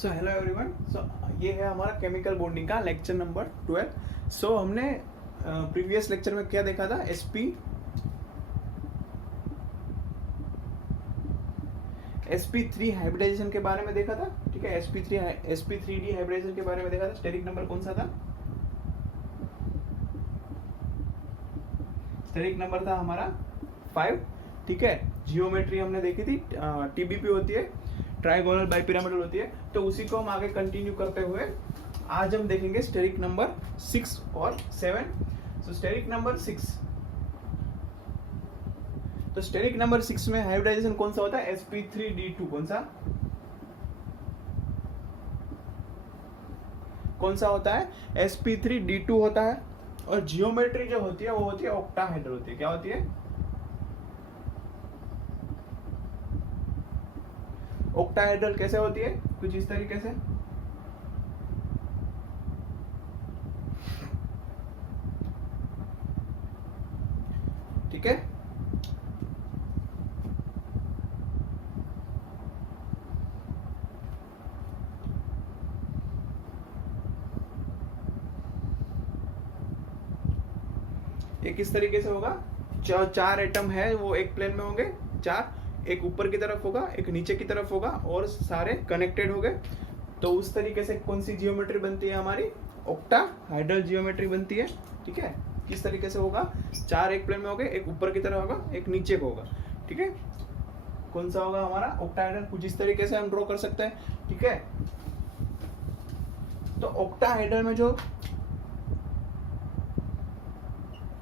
So hello everyone. सो ये है हमारा केमिकल बॉन्डिंग का लेक्चर नंबर 12। सो हमने प्रीवियस लेक्चर में क्या देखा था, sp3 हाइब्रिडाइजेशन के बारे में देखा था। ठीक है, sp3d हाइब्रिडाइजेशन के बारे में देखा था। स्टेरिक नंबर कौन सा था? स्टेरिक नंबर था हमारा 5। ठीक है, जियोमेट्री हमने देखी थी, टीबीपी होती है, ट्राइगोनल बाइपिरामिडल होती है। तो उसी को हम आगे कंटिन्यू करते हुए आज हम देखेंगे स्टेरिक नंबर 6 और 7। सो स्टेरिक नंबर 6, तो स्टेरिक नंबर 6 में हाइब्रिडाइजेशन कौन सा होता है? sp3d2। कौन सा होता है? sp3d2 होता है। और जियोमेट्री जो होती है वो होती है ऑक्टाहेड्रल होती है। क्या होती है? ऑक्टाहेड्रल कैसे होती है? कुछ इस तरीके से। ठीक है, ये किस तरीके से होगा? चार एटम है वो एक प्लेन में होंगे, चार, एक ऊपर की तरफ होगा, एक नीचे की तरफ होगा और सारे कनेक्टेड हो गए। तो उस तरीके से कौन सी जियोमेट्री बनती है हमारी? ऑक्टाहाइड्रल जियोमेट्री बनती है। ठीक है, किस तरीके से होगा? चार एक प्लेन में होंगे, एक ऊपर की तरफ होगा, एक नीचे को होगा। ठीक है, कौन सा होगा हमारा? ऑक्टाहाइड्रल। कुछ इस तरीके से हम ड्रॉ कर सकते हैं। ठीक है, तो ऑक्टाहाइड्रल में जो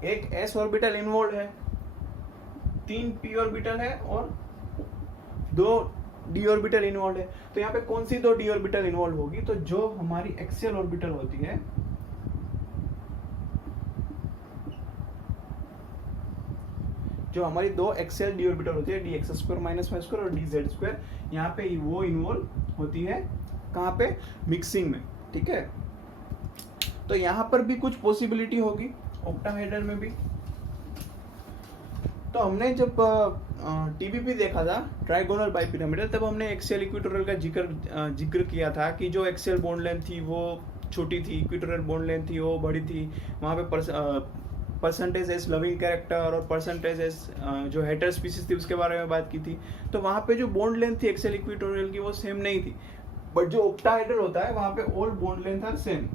एक s ऑर्बिटल इन्वॉल्व है, 3 p ऑर्बिटल है और 2 d ऑर्बिटल इन्वॉल्व है। तो यहाँ पे कौन सी 2 d ऑर्बिटल इन्वॉल्व होगी? तो जो हमारी एक्सियल ऑर्बिटल होती है, जो हमारी 2 एक्सियल d ऑर्बिटल होती है, dx² -y² और dz², यहाँ पे वो इन्वॉल्व होती है। कहाँ पे? मिक्सिंग में। ठीक है, तो यहाँ पर भी कुछ पॉसिबिलिटी होगी ऑक्टाहाइड्रल में भी। तो हमने जब टीबीपी देखा था, ट्राइगोनल बाइपिरामिडल, तब हमने एक्सियल इक्वेटोरियल का जिक्र किया था कि जो एक्सियल बॉन्ड लेंथ थी वो छोटी थी, इक्वेटोरियल बॉन्ड लेंथ थी वो बड़ी थी। वहाँ पे परसेंटेज एस लविंग कैरेक्टर और परसेंटेज एस जो हेटर स्पीसीज थी उसके बारे में बात की थी। तो वहाँ पे जो बॉन्ड लेंथ थी एक्सियल इक्वेटोरियल की वो सेम नहीं थी, बट जो ऑक्टाहाइड्रल होता है वहाँ पे all bond length are same.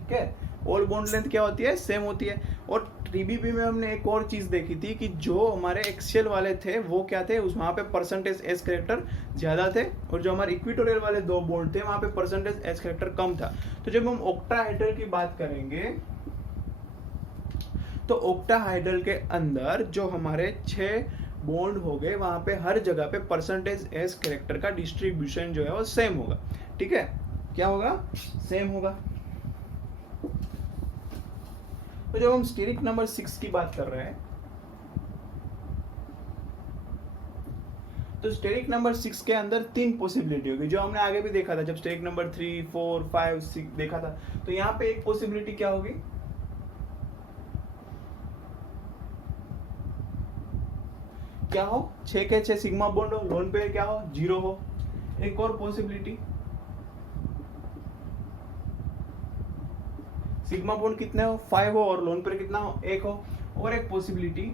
ठीक है, ऑल बॉन्ड लेंथ क्या होती है? सेम होती है। और टीबीपी में हमने एक और चीज देखी थी कि जो हमारे एक्सियल वाले थे वो क्या थे, उस वहां पे परसेंटेज एस कैरेक्टर ज्यादा थे, और जो हमारे इक्वेटोरियल वाले 2 बॉन्ड थे वहां पे परसेंटेज एस कैरेक्टर कम था। तो जब हम ऑक्टाहाइड्रल की बात करेंगे तो ऑक्टाहाइड्रल के अंदर जो हमारे 6 बॉन्ड हो गए वहां पे हर जगह पे परसेंटेज एस कैरेक्टर का डिस्ट्रीब्यूशन जो है वो सेम होगा। ठीक है, क्या होगा? सेम होगा। तो जब हम स्टेरिक नंबर 6 की बात कर रहे हैं, तो स्टेरिक नंबर 6 के अंदर 3 पॉसिबिलिटी होगी, जो हमने आगे भी देखा था जब स्टेरिक नंबर 3, 4, 5, 6 देखा था। तो यहाँ पे एक पॉसिबिलिटी क्या होगी? क्या हो? 6 के 6 सिग्मा बॉन्ड हो, लोन पेयर क्या हो? 0 हो। एक और पॉसिबिलिटी, सिग्मा बॉन्ड कितने हो? 5 हो और लोन पेयर कितना हो? 1 हो। और एक पॉसिबिलिटी,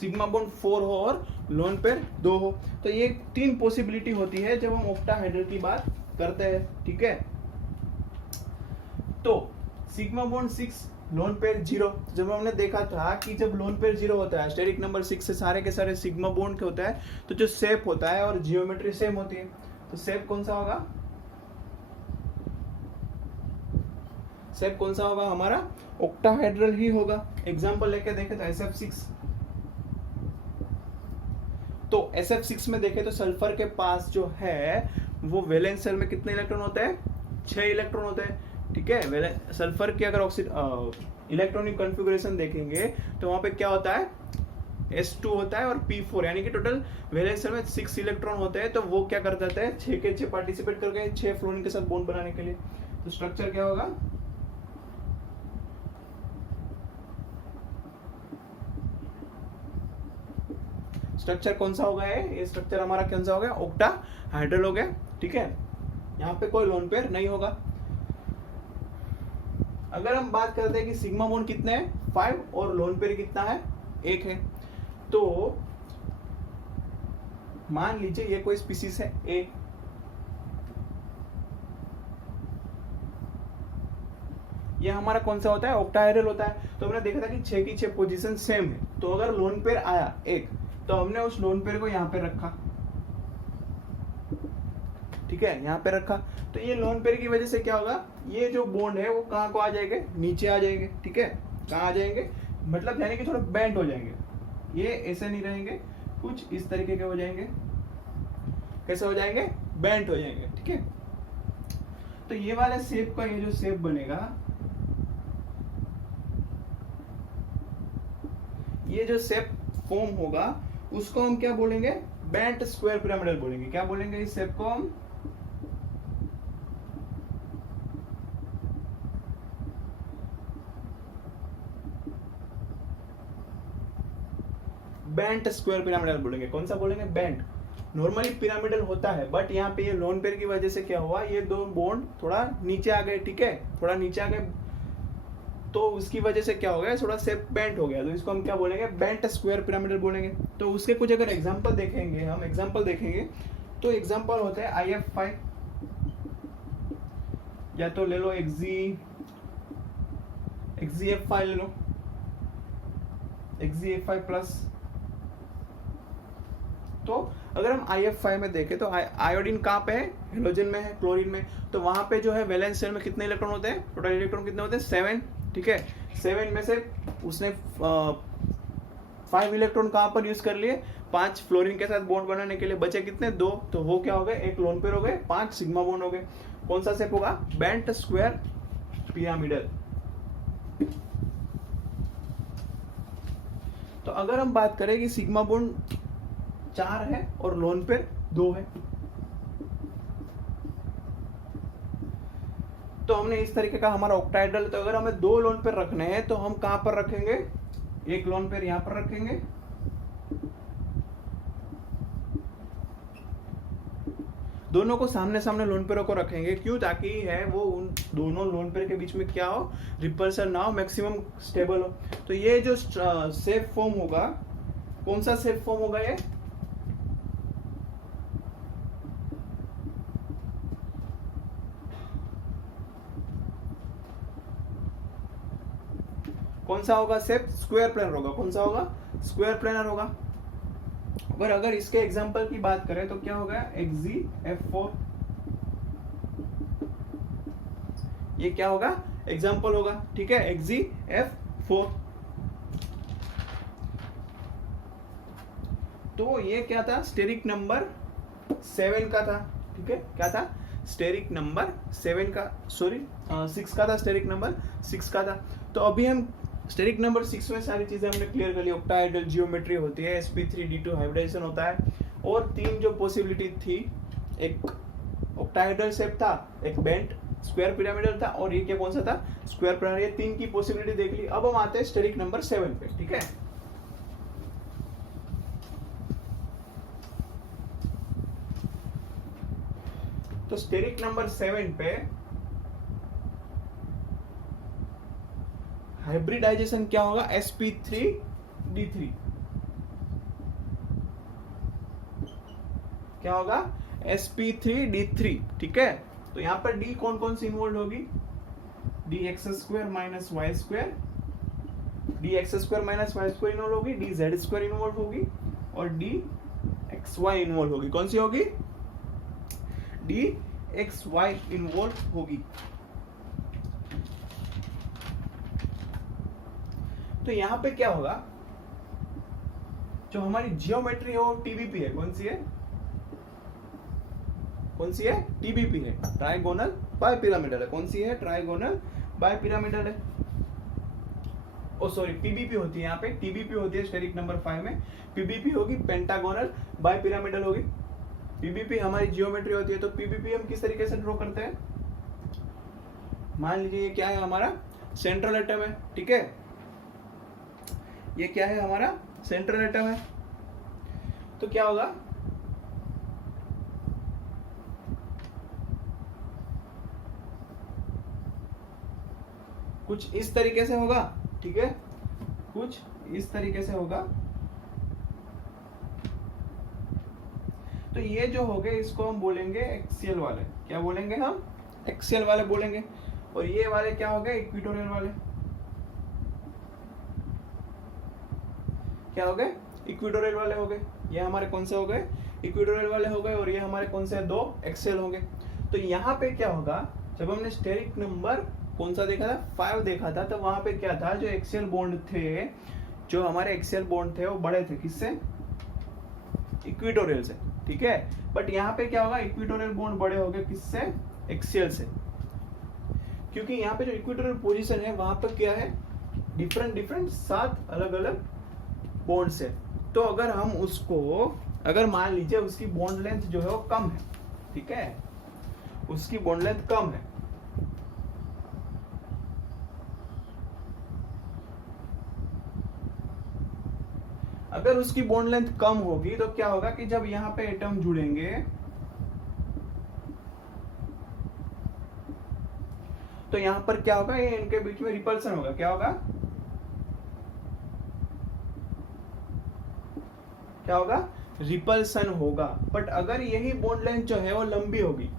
सिग्मा बॉन्ड 4 हो और लोन पेयर 2 हो। तो ये 3 पॉसिबिलिटी होती है जब हम ऑक्टाहाइड्रल की बात करते हैं। ठीक है, तो सिग्मा बॉन्ड 6, लोन पेयर 0। जब हमने देखा था कि जब लोन पेयर 0 होता है, स्टेरिक नंबर 6 से सारे के सारे सिग्मा बॉन्ड के होता है, तो जो शेप होता है और जियोमेट्री सेम होती है। तो शेप कौन सा होगा? शेप कौन सा होगा हमारा? ऑक्टाहाइड्रल ही होगा। एग्जांपल लेके देखे तो SF6। तो SF6 में देखे तो सल्फर के पास जो है वो वैलेंस शेल में कितने इलेक्ट्रॉन होते हैं? 6 इलेक्ट्रॉन होते हैं। ठीक है, सल्फर की अगर इलेक्ट्रॉनिक कॉन्फ़िगरेशन देखेंगे तो वहां पे क्या होता है? S2 होता है और P4, यानी कि टोटल वैलेंस शेल में 6 इलेक्ट्रॉन होते हैं। तो वो क्या कर देते हैं? 6 के 6 पार्टिसिपेट कर गए 6 फ्लोरीन के साथ बॉन्ड बनाने के लिए। तो स्ट्रक्चर क्या होगा? स्ट्रक्चर कौन सा हो गया है, ये स्ट्रक्चर हमारा कौन सा हो गया, ऑक्टाहेड्रल हो गया, ठीक है। यहाँ पे कोई लोन पेयर नहीं होगा। अगर हम बात करते हैं कि सिग्मा बॉन्ड कितने हैं 5 और लोन पेयर कितना है 1 है, तो मान लीजिए ये कोई स्पीसीज है ए, ये हमारा कौन सा होता है, ऑक्टाहेड्रल होता है। तो हमने देखा था कि 6 की 6 पोजीशन सेम है, तो अगर लोन पेयर आया एक, तो हमने उस लोन पेयर को यहाँ पे रखा, ठीक है, यहाँ पे रखा। तो ये लोन पेयर की वजह से क्या होगा, ये जो बॉन्ड है वो कहाँ को आ जाएंगे, नीचे आ जाएंगे, ठीक है। कहाँ आ जाएंगे, मतलब यानी कि थोड़ा बेंड हो जाएंगे, ये ऐसे नहीं रहेंगे, कुछ इस तरीके के हो जाएंगे। कैसे हो जाएंगे, बेंड हो जाएंगे, ठीक है। तो ये वाले शेप का ये जो शेप बनेगा, ये जो शेप फॉर्म होगा उसको हम क्या बोलेंगे, बेंट स्क्वायर पिरामिडल बोलेंगे। क्या बोलेंगे इस शेप को हम, बेंट स्क्वायर पिरामिडल बोलेंगे। कौन सा बोलेंगे, बेंट। नॉर्मली पिरामिडल होता है, बट यहाँ पे ये लोन पेयर की वजह से क्या हुआ, ये दो बॉन्ड थोड़ा नीचे आ गए, ठीक है, थोड़ा नीचे आ गए, तो उसकी वजह से क्या हो गया, थोड़ा शेप बेंट हो गया, तो इसको हम क्या बोलेंगे, बेंट स्क्वायर पिरामिडल बोलेंगे। तो उसके कुछ अगर एग्जांपल देखेंगे, हम एग्जांपल देखेंगे, तो एग्जांपल होता है IF5, या तो ले लो XGF5 ले लो, XGF5 प्लस। तो अगर हम IF5 में देखें तो आयोडीन कहाँ पे है, हेलोजन में है, क्लोरीन में। तो वहां पे जो है वैलेंस शेल में कितने इलेक्ट्रॉन होते हैं, टोटल इलेक्ट्रॉन कितने होते हैं, 7, ठीक है। 7 में से उसने 5 इलेक्ट्रॉन कहाँ पर यूज कर लिए, 5 फ्लोरीन के साथ बॉन्ड बनाने के लिए, बचे कितने, 2। तो वो क्या हो गए, एक लोन पेयर हो गए, 5 सिग्मा बॉन्ड हो गए। कौन सा शेप होगा, बेंट स्क्वायर पिरामिडल। तो अगर हम बात करें कि सिग्मा बॉन्ड 4 है और लोन पेयर 2 है, तो हमने इस तरीके का हमारा ऑक्टाहेड्रल। तो अगर हमें 2 लोन पेयर रखने हैं तो हम कहां पर रखेंगे, एक लोन पेयर यहां पर रखेंगे, दोनों को सामने सामने लोन पेयरों को रखेंगे। क्यों, ताकि है वो उन दोनों लोन पेयर के बीच में क्या हो, रिपल्सन ना हो, मैक्सिमम स्टेबल हो। तो ये जो शेप फॉर्म होगा, कौन सा शेप फॉर्म होगा, ये कौन सा होगा शेप, स्क्वायर प्लेनर होगा। कौन सा होगा, स्क्वायर प्लेनर होगा। और अगर इसके एग्जांपल की बात करें तो क्या होगा, XGF4, ये क्या होगा, एग्जांपल होगा, ठीक है, XGF4। तो ये क्या था, स्टेरिक नंबर 7 का था, ठीक है, क्या था, स्टेरिक नंबर 7 का, सॉरी 6 का था, स्टेरिक नंबर 6 का था। तो अभी हम स्टेरिक नंबर 6 में सारी चीजें हमने क्लियर कर ली। ऑक्टाहेड्रल जियोमेट्री होती है, sp3d2 हाइब्रिडाइजेशन होता है, और 3 जो पॉसिबिलिटी थी, एक ऑक्टाहेड्रल शेप था, एक बेंट स्क्वायर पिरामिडल था, और ये क्या कौन सा था, स्क्वायर पिरामिडल। ये 3 की पॉसिबिलिटी देख ली। अब हम आते हैं स्टेरिक नंबर 7 पे, ठीक है। तो स्टेरिक नंबर 7 पे हाइब्रिडाइजेशन क्या होगा, sp3d3, क्या होगा, sp3d3, ठीक है। तो यहाँ पर d कौन कौन सी इन्वॉल्व होगी, dx² minus y², dx² minus y² involve होगी, dz² इन्वॉल्व होगी, और dxy इन्वॉल्व होगी। कौन सी होगी, dxy इन्वॉल्व होगी। तो यहां पे क्या होगा, जो हमारी जियोमेट्री है वो टीबीपी है। कौन सी है, कौन सी है, टीबीपी है, ट्राइगोनल बाय पिरामिडल है। कौन सी है, ट्राइगोनल बाय पिरामिडल है। ओ सॉरी, पीबीपी होती है यहाँ पे, टीबीपी होती है स्टेरिक नंबर 5 में, पीबीपी होगी पेंटागोनल बाय पिरामिडल होगी। पीबीपी हमारी जियोमेट्री होती है। तो पीबीपी हम किस तरीके से ड्रॉ करते हैं, मान लीजिए ये क्या है, हमारा सेंट्रल एटम है, ठीक है, ये क्या है, हमारा सेंट्रल एटम है। तो क्या होगा, कुछ इस तरीके से होगा, ठीक है, कुछ इस तरीके से होगा। तो ये जो हो गए इसको हम बोलेंगे एक्सियल वाले, क्या बोलेंगे हम, एक्सियल वाले बोलेंगे। और ये वाले क्या हो गए, इक्वेटोरियल वाले, क्या हो गए, इक्वेटोरियल वाले हो गए। ये हमारे कौन से हो गए, इक्वेटोरियल वाले हो गए। और ये हमारे कौन से, दो एक्सियल हो गए। तो यहाँ पे क्या होगा, जब हमने स्टेरिक नंबर कौन सा देखा था, 5 देखा था, तो वहां पे क्या था, जो एक्सियल बॉन्ड थे, जो हमारे एक्सियल बॉन्ड थे वो बड़े थे, किससे, इक्वेटोरियल से, ठीक है। बट यहाँ पे क्या होगा, इक्वेटोरियल बॉन्ड बड़े हो गए किससे, एक्सियल से, क्योंकि यहाँ पे जो इक्वेटोरियल पोजीशन है वहां पर क्या है, डिफरेंट 7 अलग अलग बॉन्ड्स है। तो अगर हम उसको, अगर मान लीजिए उसकी बॉन्ड लेंथ जो है वो कम है, ठीक है, उसकी बॉन्ड लेंथ कम है, अगर उसकी बॉन्ड लेंथ कम होगी तो क्या होगा कि जब यहां पे एटम जुड़ेंगे तो यहां पर क्या होगा, ये इनके बीच में रिपल्सन होगा, क्या होगा, क्या होगा, रिपल्सन होगा। बट अगर यही बॉन्ड लेंथ जो है वो लंबी होगी,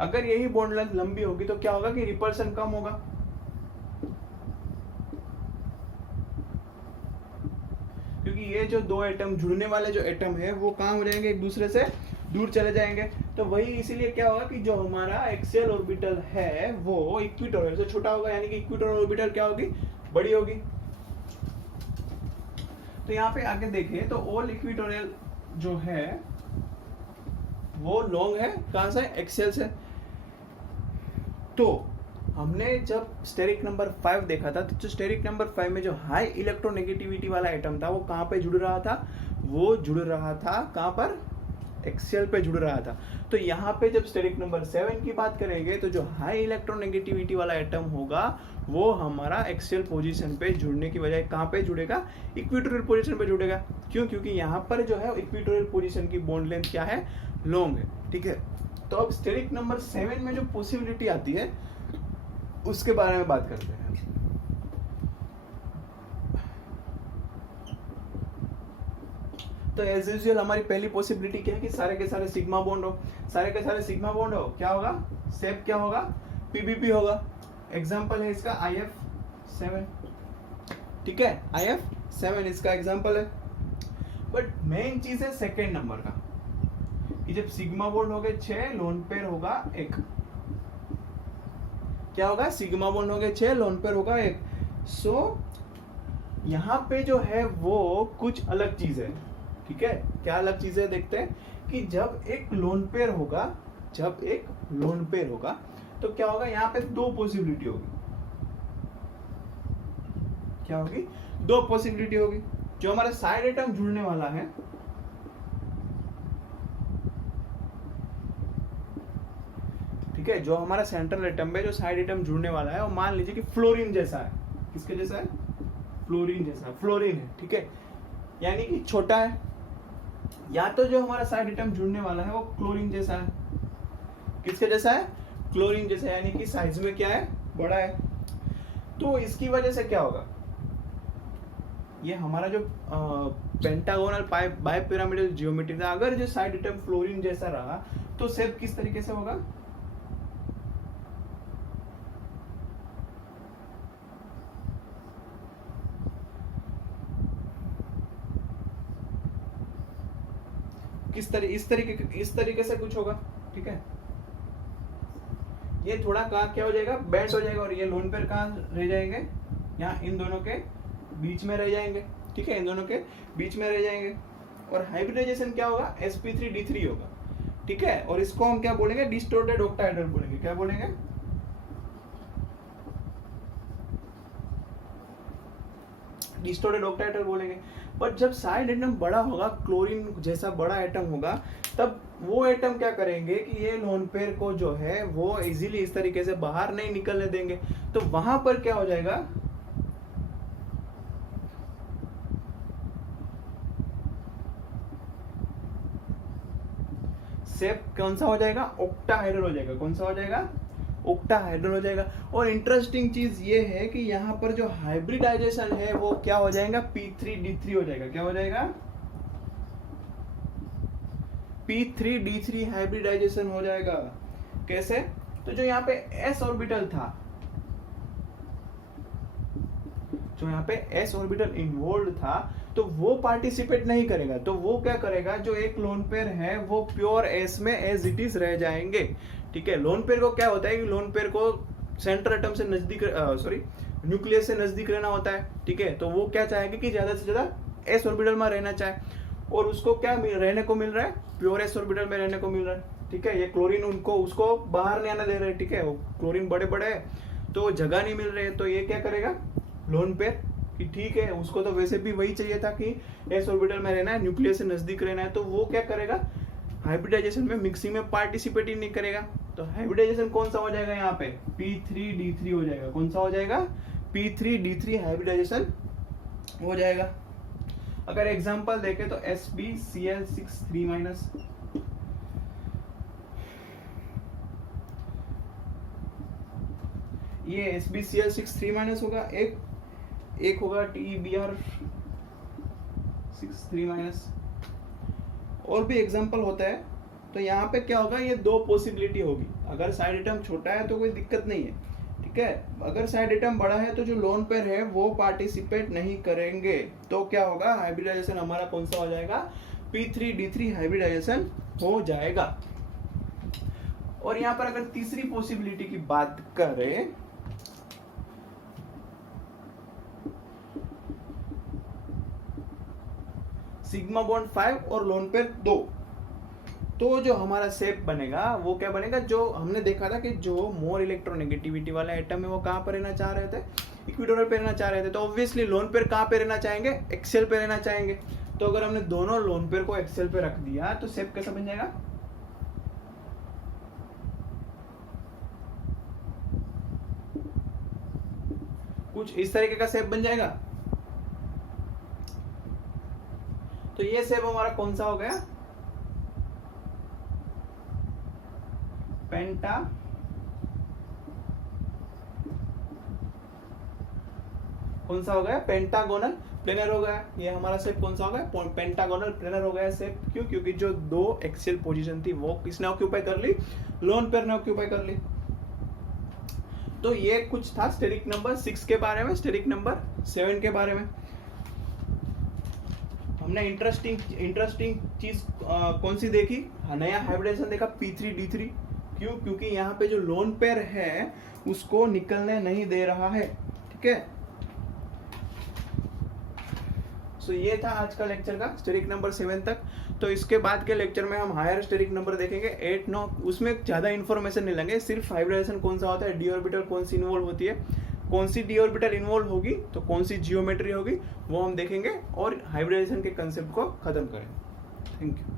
अगर यही बॉन्ड लेंथ लंबी होगी तो क्या होगा कि रिपल्सन कम होगा, क्योंकि ये जो दो एटम, जुड़ने वाले जो एटम है वो कहां हो जाएंगे, एक दूसरे से दूर चले जाएंगे। तो वही इसीलिए क्या होगा कि जो हमारा एक्सियल ऑर्बिटल है वो इक्वेटोरियल से छोटा होगा, यानी कि इक्वेटोरियल ऑर्बिटल क्या होगी, बड़ी होगी। तो यहाँ पे आगे देखिए तो ऑल इक्वेटोरियल जो है वो लॉन्ग है, कहां से, एक्सियल से। तो हमने जब स्टेरिक नंबर 5 देखा था, तो जो स्टेरिक नंबर 5 में जो हाई इलेक्ट्रोनेगेटिविटी वाला एटम था वो कहां पे जुड़ रहा था, वो जुड़ रहा था कहां पर, एक्सियल पे जुड़ रहा था। तो यहाँ पे जब स्टेरिक नंबर 7 की बात करेंगे तो जो हाई इलेक्ट्रोनेगेटिविटी वाला एटम होगा वो हमारा एक्सियल पोजीशन पे जुड़ने की बजाय कहाँ पे जुड़ेगा, इक्वेटोरियल पोजीशन पे जुड़ेगा। क्यों, क्योंकि यहाँ पर जो है इक्वेटोरियल पोजीशन की बॉन्ड लेंथ क्या है, लॉन्ग है, ठीक है। तो अब स्टेरिक नंबर 7 में जो पॉसिबिलिटी आती है उसके बारे में बात करते हैं। तो एज यूजुअल हमारी पहली पॉसिबिलिटी क्या है कि सारे के सारे सिग्मा बॉन्ड हो, सारे के सारे सिग्मा बॉन्ड हो, क्या होगा, शेप क्या होगा, पीबीपी होगा। एग्जांपल है इसका IF7, ठीक है, IF7 इसका एग्जांपल है। बट मेन चीज है सेकेंड नंबर का, कि जब सिग्मा बॉन्ड हो गए 6, लोन पेयर होगा 1, क्या होगा, सिग्मा बॉन्ड हो गए 6, लोन पेयर होगा 1। सो यहाँ पे जो है वो कुछ अलग चीज है, ठीक है। क्या अलग चीज है, देखते हैं कि जब एक लोन पेयर होगा, जब एक लोन पेयर होगा तो क्या होगा, यहाँ पे दो पॉसिबिलिटी होगी, क्या होगी, दो पॉसिबिलिटी होगी। जो हमारा साइड एटम जुड़ने वाला है, ठीक है, जो हमारा सेंट्रल एटम में जो साइड एटम जुड़ने वाला है वो मान लीजिए कि फ्लोरीन जैसा है, किसके जैसा है, फ्लोरीन जैसा, फ्लोरीन है, ठीक है, यानी कि छोटा है। या तो जो हमारा साइड एटम जुड़ने वाला है वो क्लोरीन जैसा है, किसके जैसा है, क्लोरीन जैसा, यानी कि साइज में क्या है, बड़ा है। तो इसकी वजह से क्या होगा, ये हमारा जो पेंटागोनल बाय पिरामिडल जियोमेट्री था, अगर जो साइड एटम फ्लोरीन जैसा रहा तो शेप किस तरीके से होगा, इस तरीके से कुछ होगा, ठीक है। ये थोड़ा कहाँ क्या हो जाएगा, बेंड हो जाएगा, और ये लोन पेयर कहाँ रह जाएंगे, यहाँ इन दोनों के बीच में रह जाएंगे, ठीक है, इन दोनों के बीच में रह जाएंगे। और हाइब्रिडाइजेशन क्या होगा, sp3d3 होगा, ठीक है। और इसको हम क्या बोलेंगे, डिस्टोर्टेड ऑक्टाहेड्रल बोलेंगे, क्या बोलेंगे, डिस्टोर्टेड ऑक्टाहेड्रल बोलेंगे। पर जब साइड एटम बड़ा होगा, क्लोरीन जैसा बड़ा एटम होगा, तब वो एटम क्या करेंगे कि ये लोन पेयर को जो है वो इजीली इस तरीके से बाहर नहीं निकलने देंगे। तो वहां पर क्या हो जाएगा, शेप कौन सा हो जाएगा, ऑक्टाहेड्रल हो जाएगा। कौन सा हो जाएगा, ऑक्टाहेड्रल हो जाएगा। और इंटरेस्टिंग चीज ये है कि यहाँ पर जो हाइब्रिडाइजेशन है वो क्या हो जाएगा, P3D3 हो जाएगा। क्या हो जाएगा, P3D3 हाइब्रिडाइजेशन हो जाएगा। कैसे, तो जो यहाँ पे s ऑर्बिटल था, जो यहाँ पे s ऑर्बिटल इन्वॉल्व था, तो वो पार्टिसिपेट नहीं करेगा। तो वो क्या करेगा, जो एक लोन पेयर है वो प्योर s में एज इट इज रह जाएंगे। ठीक है, लोन पेयर को क्या होता है कि लोन पेयर को सेंटर एटम से नजदीक न्यूक्लियस से नजदीक रहना होता है। ठीक है, तो वो क्या चाहेगा कि ज्यादा से ज्यादा s ऑर्बिटल में रहना चाहे, और उसको क्या रहने को मिल रहा है, प्योर s ऑर्बिटल में रहने को मिल रहा है। ठीक है, ये क्लोरीन उनको उसको बाहर नहीं आने दे रहे। ठीक है, वो क्लोरीन बड़े बड़े है तो जगह नहीं मिल रही है। तो ये क्या करेगा लोन पेयर कि ठीक है, उसको तो वैसे भी वही चाहिए था कि s ऑर्बिटल में रहना है, न्यूक्लियस से नजदीक रहना है। तो वो क्या करेगा, हाइब्रिडाइजेशन में मिक्सिंग में पार्टिसिपेट ही नहीं करेगा। तो हाइब्रिडाइजेशन कौन सा हो जाएगा, यहाँ पे P3D3 हो जाएगा। कौन सा हो जाएगा, P3D3 हाइब्रिडाइजेशन हो जाएगा। अगर एग्जांपल देखें तो SbCl6 ये SbCl6 होगा, एक होगा TeBr6 और भी एग्जांपल होता है। तो यहाँ पे क्या होगा, ये दो पॉसिबिलिटी होगी। अगर साइड एटम छोटा है तो कोई दिक्कत नहीं है। ठीक है, अगर साइड एटम बड़ा है तो जो लोन पेयर है वो पार्टिसिपेट नहीं करेंगे। तो क्या होगा, हाइब्रिडाइजेशन हमारा कौन सा हो जाएगा, P3D3 हाइब्रिडाइजेशन हो जाएगा। और यहाँ पर अगर तीसरी पॉसिबिलिटी की बात करें, सिग्मा बॉन्ड 5 और लोन पेयर 2, तो जो हमारा शेप बनेगा वो क्या बनेगा, जो हमने देखा था कि जो मोर इलेक्ट्रोनेगेटिविटी वाला एटम है वो कहाँ पर रहना चाह रहे थे, इक्वेटोरियल पे रहना चाह रहे थे। तो ऑब्वियसली लोन पेयर कहाँ पे रहना चाहेंगे, एक्सेल पे रहना चाहेंगे। तो अगर हमने दोनों लोन पेयर को एक्सेल पे रख दिया तो शेप कैसा बन जाएगा, कुछ इस तरीके का शेप बन जाएगा। तो ये शेप हमारा कौन सा हो गया, पेंटा कौन सा हो गया, पेंटागोनल प्लेनर हो गया। ये हमारा शेप कौन सा हो गया, पेंटागोनल प्लेनर हो गया शेप। क्यों, क्योंकि जो दो एक्सियल पोजीशन थी वो किसने ऑक्यूपाई कर ली, लोन पेयर ने ऑक्यूपाई कर ली। तो ये कुछ था स्टेरिक नंबर 6 के बारे में। स्टेरिक नंबर 7 के बारे में हमने इंटरेस्टिंग चीज कौन सी देखी, नया हाइब्रिडाइजेशन देखा P3D3। क्यों, क्योंकि यहाँ पे जो लोन पेयर है उसको निकलने नहीं दे रहा है। ठीक है, सो ये था आज का लेक्चर का स्टेरिक नंबर 7 तक। तो इसके बाद के लेक्चर में हम हायर स्टेरिक नंबर देखेंगे 8, 9। उसमें ज्यादा इंफॉर्मेशन नहीं लेंगे, सिर्फ हाइब्रिडाइजेशन कौन सा होता है, डी ऑर्बिटल कौन सी इन्वॉल्व होती है, कौन सी डी ऑर्बिटल इन्वॉल्व होगी तो कौन सी जियोमेट्री होगी वो हम देखेंगे, और हाइब्रिडाइजेशन के कंसेप्ट को खत्म करें। Thank you.